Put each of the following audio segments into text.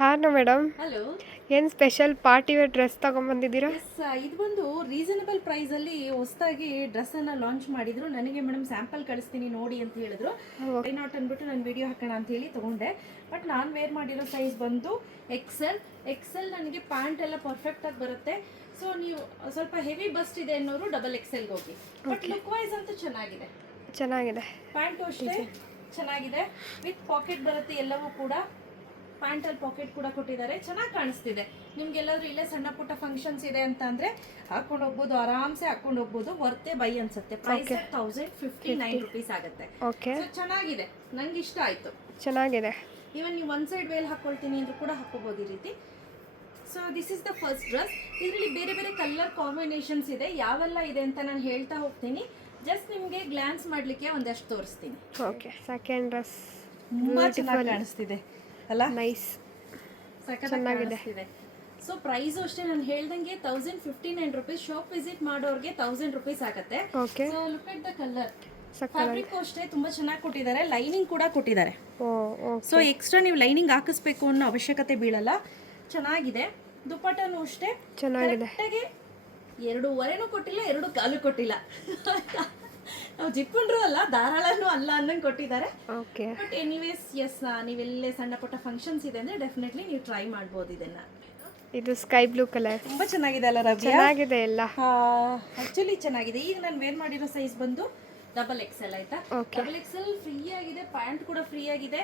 ಹಾಂ madam, hello. ಏನು special party wear dress ತಗೊಂಬಂದಿದ್ದೀರಾ? ಎಸ್, ಇದು ಬಂದು ರೀಸನಬಲ್ ಪ್ರೈಸಲ್ಲಿ ಹೊಸದಾಗಿ ಡ್ರೆಸ್ಸನ್ನು ಲಾಂಚ್ ಮಾಡಿದ್ರು. ನನಗೆ ಮೇಡಮ್ ಸ್ಯಾಂಪಲ್ ಕಳಿಸ್ತೀನಿ ನೋಡಿ ಅಂತ ಹೇಳಿದ್ರು. ವೈ ನಾಟ್ ಅಂದ್ಬಿಟ್ಟು ನಾನು ವಿಡಿಯೋ ಹಾಕೋಣ ಅಂತ ಹೇಳಿ ತೊಗೊಂಡೆ. ಬಟ್ ನಾನು ವೇರ್ ಮಾಡಿರೋ ಸೈಜ್ ಬಂದು ಎಕ್ಸೆಲ್ ನನಗೆ ಪ್ಯಾಂಟ್ ಎಲ್ಲ ಪರ್ಫೆಕ್ಟಾಗಿ ಬರುತ್ತೆ. ಸೊ ನೀವು ಸ್ವಲ್ಪ ಹೆವಿ ಬಸ್ಟ್ ಇದೆ ಅನ್ನೋರು ಡಬಲ್ ಎಕ್ಸೆಲ್ಗೆ ಹೋಗಿ. ಬಟ್ ಲುಕ್ ವೈಸ್ ಅಂತೂ ಚೆನ್ನಾಗಿದೆ. ಪ್ಯಾಂಟು ಅಷ್ಟೇ ಚೆನ್ನಾಗಿದೆ, ವಿತ್ ಪಾಕೆಟ್ ಬರುತ್ತೆ ಎಲ್ಲವೂ ಕೂಡ. ಪ್ಯಾಂಟಲ್ಲಿ ಪಾಕೆಟ್ ಕೂಡ ಕೊಟ್ಟಿದ್ದಾರೆ, ಚೆನ್ನಾಗಿ ಕಾಣಿಸ್ತಿದೆ. ನಿಮ್ಗೆಲ್ಲಾದ್ರೂ ಇಲ್ಲೇ ಸಣ್ಣ ಪುಟ್ಟ ಫಂಕ್ಷನ್ಸ್ ಇದೆ ಅಂತ ಅಂದ್ರೆ ಹಾಕೊಂಡು ಹೋಗ್ಬೋದು, ಆರಾಮ್ಸೆ ಹಾಕೊಂಡು ಹೋಗ್ಬೋದು. ವರ್ತೆ ಬೈ ಅನ್ಸುತ್ತೆ. ಪ್ರೈಸ್ 1059 ರುಪೀಸ್ ಆಗುತ್ತೆ. ಸೊ ಚೆನ್ನಾಗಿದೆ, ನಂಗೆ ಇಷ್ಟ ಆಯ್ತು. ಚೆನ್ನಾಗಿದೆ. ಇವನ್ ನೀವು ಒನ್ ಸೈಡ್ ವೇಲ್ ಹಾಕೊಳ್ತೀನಿ ಅಂದ್ರೂ ಕೂಡ ಹಾಕೋಬಹುದು ಈ ರೀತಿ. So this is the first dress. ಇದರಲ್ಲಿ ಬೇರೆ ಬೇರೆ ಕಲರ್ ಕಾಂಬಿನೇಷನ್ಸ್ ಇದೆ. ಯಾವೆಲ್ಲ ಇದೆ ಅಂತ ನಾನು ಹೇಳ್ತಾ ಹೋಗ್ತೀನಿ. ಜಸ್ಟ್ ನಿಮಗೆ ಗ್ಲಾನ್ಸ್ ಮಾಡ್ಲಿಕ್ಕೆ ಒಂದಷ್ಟು ತೋರಿಸ್ತೀನಿ. ಓಕೆ, ಸೆಕೆಂಡ್ ಡ್ರೆಸ್ ತುಂಬಾ ಚೆನ್ನಾಗಿ ಕಾಣಿಸ್ತಿದೆ ಅಲ್ಲ? ನೈಸ್, ಚೆನ್ನಾಗಿದೆ. ಸೊ ಪ್ರೈಸ್ ಅಷ್ಟೇ ನಾನು ಹೇಳ್ದಂಗೆ 1059 ರುಪೀಸ್. ಶಾಪ್ ವಿಸಿಟ್ ಮಾಡೋರಿಗೆ 1000 ರುಪೀಸ್ ಆಗುತ್ತೆ. So look at the colour. Fabric ಅಷ್ಟೇ ತುಂಬಾ ಚೆನ್ನಾಗಿ ಕೊಟ್ಟಿದ್ದಾರೆ. ಲೈನಿಂಗ್ ಕೂಡ ಕೊಟ್ಟಿದ್ದಾರೆ. ಸೊ ಎಕ್ಸ್ಟ್ರಾ ನೀವು ಲೈನಿಂಗ್ ಹಾಕಿಸ್ಬೇಕು ಅನ್ನೋ ಅವಶ್ಯಕತೆ ಬೀಳಲ್ಲ. ಚೆನ್ನಾಗಿದೆ. ದುಪ್ಪಟ್ಟನು ಅಷ್ಟೇ ಚೆನ್ನಾಗಿದೆ. 2.5 ಕೊಟ್ಟಿಲ್ಲ, 2 ಕಾಲು ಕೊಟ್ಟಿಲ್ಲ. ನಾವು ಜಿಪ್ಪುಂಡ್ರು ಅಲ್ಲ, ಧಾರಾಳನೂ ಅಲ್ಲ ಅನ್ನಂಗೆ ಕೊಟ್ಟಿದ್ದಾರೆ. ಬಟ್ ಎನಿವೇಸ್, ಎಸ್, ನೀವೆಲ್ಲೇ ಸಣ್ಣ ಪುಟ್ಟ ಫಂಕ್ಷನ್ಸ್ ಇದೆ ಅಂದ್ರೆ ಡೆಫಿನೆಟ್ಲಿ ನೀವು ಟ್ರೈ ಮಾಡ್ಬೋದು ಇದನ್ನ. ಇದು ಸ್ಕೈ ಬ್ಲೂ ಕಲರ್ ತುಂಬಾ ಚೆನ್ನಾಗಿದೆ ಅಲ್ಲ ರವಿ? ಚೆನ್ನಾಗಿದೆ ಎಲ್ಲ. ಆಕ್ಚುಲಿ ಚೆನ್ನಾಗಿದೆ. ಈಗ ನಾನು ವೇರ್ ಮಾಡಿರೋ ಸೈಜ್ ಬಂದು ಡಬಲ್ ಎಕ್ಸೆಲ್. ಆಯ್ತಾ? ಡಬಲ್ ಎಕ್ಸೆಲ್ ಫ್ರೀ ಆಗಿದೆ, ಪ್ಯಾಂಟ್ ಕೂಡ ಫ್ರೀ ಆಗಿದೆ.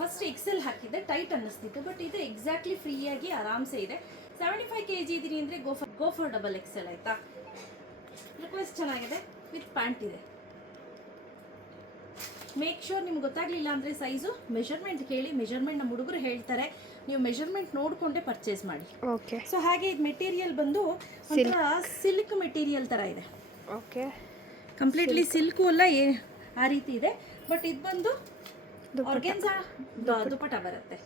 ಫಸ್ಟ್ ಎಕ್ಸೆಲ್ ಹಾಕಿದ್ದೆ, ಟೈಟ್ ಅನ್ನಿಸ್ತಿತ್ತು. ಬಟ್ ಇದು ಎಕ್ಸಾಕ್ಟ್ಲಿ ಫ್ರೀ ಆಗಿ ಆರಾಮ್ಸೆ ಇದೆ. 75 kg ಇದೀನಿ ಅಂದ್ರೆ ಗೋ ಫಾರ್ ಡಬಲ್ ಎಕ್ಸೆಲ್. ಆಯ್ತಾ? ರಿಕ್ವೆಸ್ಟ್ ಚೆನ್ನಾಗಿದೆ, ವಿತ್ ಪ್ಯಾಂಟ್ ಇದೆ. ಮೇಕ್ ಶೋರ್ ನಿಮ್ಗೆ ಗೊತ್ತಾಗ್ಲಿಲ್ಲ ಅಂದ್ರೆ ಸೈಜು ಮೆಜರ್ಮೆಂಟ್ ಕೇಳಿ. ಮೆಜರ್ಮೆಂಟ್ ನಮ್ಮ ಹುಡುಗರು ಹೇಳ್ತಾರೆ, ನೀವು ಮೆಜರ್ಮೆಂಟ್ ನೋಡ್ಕೊಂಡೆ ಪರ್ಚೇಸ್ ಮಾಡಿ. ಓಕೆ. ಸೊ ಹಾಗೆ ಇದು ಮೆಟೀರಿಯಲ್ ಬಂದು ಸಿಲ್ಕ್ ಮೆಟೀರಿಯಲ್ ತರ ಇದೆ. ಓಕೆ. ಕಂಪ್ಲೀಟ್ಲಿ ಸಿಲ್ಕು ಅಲ್ಲ, ಆ ರೀತಿ ಇದೆ. ಬಟ್ ಇದು ಬಂದು ಆರ್ಗೆನ್ಸಾ ದುಪಟ್ಟ ಬರುತ್ತೆ.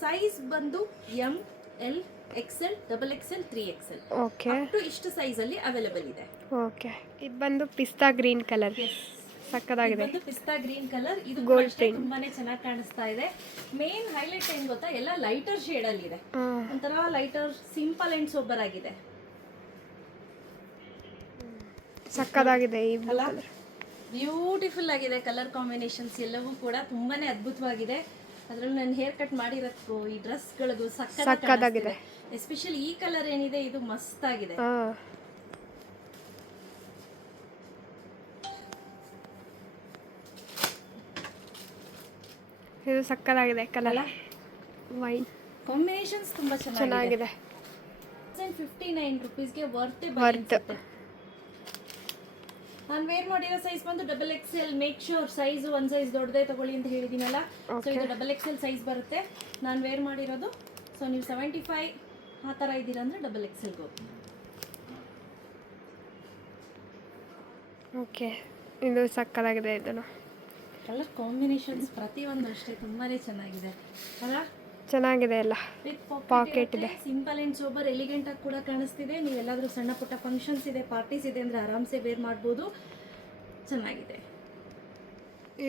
ಸೈಜ್ ಬಂದು M, L, XL, double XL, 3XL. Okay. ಅಪ್ ಇಷ್ಟು ಸೈಜ್ ಅಲ್ಲಿ ಅವೈಲೇಬಲ್ ಇದೆ. ಓಕೆ. ಇದು ಬಂದು ಪಿಸ್ತಾ ಗ್ರೀನ್ ಕಲರ್. ಸಕ್ಕದಾಗಿದೆ. ಇದು ಪಿಸ್ತಾ ಗ್ರೀನ್ ಕಲರ್. ಇದು ತುಂಬಾನೇ ಚೆನ್ನಾಗಿ ಕಾಣಿಸ್ತಾ ಇದೆ. ಮೇನ್ ಹೈಲೈಟ್ ಏನ್ ಗೊತ್ತಾ, ಎಲ್ಲ ಲೈಟರ್ ಶೇಡ್ ಅಲ್ಲಿ ಇದೆ. ಒಂಥರ ಲೈಟರ್, ಸಿಂಪಲ್ ಅಂಡ್ ಸೋಬರ್ ಆಗಿದೆ. ಸಕ್ಕದಾಗಿದೆ. ಈ ಬ್ಯೂಟಿಫುಲ್ ಆಗಿದೆ. ಕಲರ್ ಕಾಂಬಿನೇಷನ್ಸ್ ಎಲ್ಲವೂ ಕೂಡ ತುಂಬಾನೇ ಅದ್ಭುತವಾಗಿದೆ. ಅದ್ರಲ್ಲಿ ನಾನು ಹೇರ್ ಕಟ್ ಮಾಡಿರೋದಕ್ಕೂ ಈ ಡ್ರೆಸ್ಗಳಿಗೂ ಸಕ್ಕದಾಗಿದೆ. ಎಸ್ಪೆಷಲಿ ಈ ಕಲರ್ ಏನಿದೆ, ಇದು ಮಸ್ತ್ ಆಗಿದೆ. ಇದು ಸಕ್ಕದಾಗಿದೆ. ಕಲರ್ ವೈನ್ ಕಾಂಬಿನೇಷನ್ಸ್ ತುಂಬಾ ಚೆನ್ನಾಗಿದೆ. 1059 ರುಪೀಸ್ಗೆ ವರ್ತ್. ನಾನು ವೇರ್ ಮಾಡಿರೋ ಸೈಜ್ ಬಂದು double XL. Make sure size ಒಂದು ಸೈಜ್ ದೊಡ್ಡದೇ ತಗೊಳ್ಳಿ ಅಂತ ಹೇಳಿದ್ದೀನಲ್ಲ. ಸೊ ಇದು ಡಬಲ್ ಎಕ್ಸೆಲ್ ಸೈಜ್ ಬರುತ್ತೆ ನಾನು ವೇರ್ ಮಾಡಿರೋದು. ಸೊ ನೀವು 75 ಆ ಥರ ಇದ್ದೀರಾ ಅಂದರೆ ಡಬಲ್ ಎಕ್ಸೆಲ್ಗೆ ಹೋಗಿ. ಓಕೆ. ಇದು ಸಕ್ಕದಾಗಿದೆ. ಇದನ್ನು ಕಲರ್ ಕಾಂಬಿನೇಷನ್ಸ್ ಪ್ರತಿಯೊಂದು ಅಷ್ಟೇ ತುಂಬಾನೇ ಚೆನ್ನಾಗಿದೆ ಅಲ್ಲ? ಚೆನ್ನಾಗಿದೆ ಎಲ್ಲ. ಪಾಕೆಟ್ ಇದೆ. ಸಿಂಪಲ್ ಅಂಡ್ ಸೋಬರ್, ಎಲಿಗೆಂಟ್ ಆಗಿ ಕೂಡ ಕಾಣಿಸ್ತಿದೆ. ನೀವು ಎಲ್ಲಾದ್ರೂ ಸಣ್ಣ ಪುಟ್ಟ ಫಂಕ್ಷನ್ಸ್ ಇದೆ, ಪಾರ್ಟೀಸ್ ಇದೆ ಅಂದ್ರೆ ಆರಾಮ್ಸೆ ವೇರ್ ಮಾಡ್ಬೋದು. ಚೆನ್ನಾಗಿದೆ.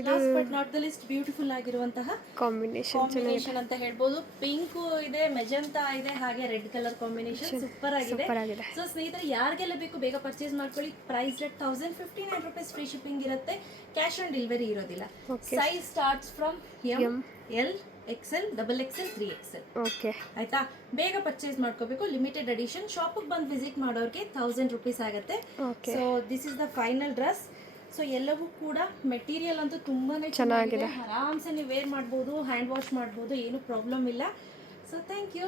Last but not the least beautiful ಆಗಿರುವಂತಹ ಕಾಂಬಿನೇಷನ್ ಅಂತ ಹೇಳ್ಬೋದು. ಪಿಂಕ್ ಇದೆ, ಮೆಜಂತಾ ಇದೆ, ಹಾಗೆ ರೆಡ್ ಕಲರ್ ಕಾಂಬಿನೇಷನ್ ಸೂಪರ್ ಆಗಿದೆ. ಸೊ ಸ್ನೇಹಿತರೆ, ಯಾರಿಗೆಲ್ಲ ಬೇಕು ಬೇಗ ಪರ್ಚೇಸ್ ಮಾಡ್ಕೊಳ್ಳಿ. Price rate 1059 rupees. Free shipping ಇರುತ್ತೆ, ಕ್ಯಾಶ್ ಆನ್ ಡೆಲಿವರಿ ಇರೋದಿಲ್ಲ. Size starts from M, L, XL, double XL, 3XL. Okay. ಆಯ್ತಾ? ಬೇಗ ಪರ್ಚೇಸ್ ಮಾಡ್ಕೋಬೇಕು. Limited edition. ಶಾಪಿಗೆ ಬಂದು ವಿಸಿಟ್ ಮಾಡೋರಿಗೆ 1000 ರುಪೀಸ್ ಆಗುತ್ತೆ. So this is the final dress. So ಎಲ್ಲವೂ ಕೂಡ ಮೆಟೀರಿಯಲ್ ಅಂತೂ ತುಂಬಾನೇ ಚೆನ್ನಾಗಿದೆ. ಆರಾಮ್ಸೆ ನೀವು ವೇರ್ ಮಾಡ್ಬೋದು, ಹ್ಯಾಂಡ್ ವಾಶ್ ಮಾಡ್ಬೋದು, ಏನು ಪ್ರಾಬ್ಲಮ್ ಇಲ್ಲ. So thank you.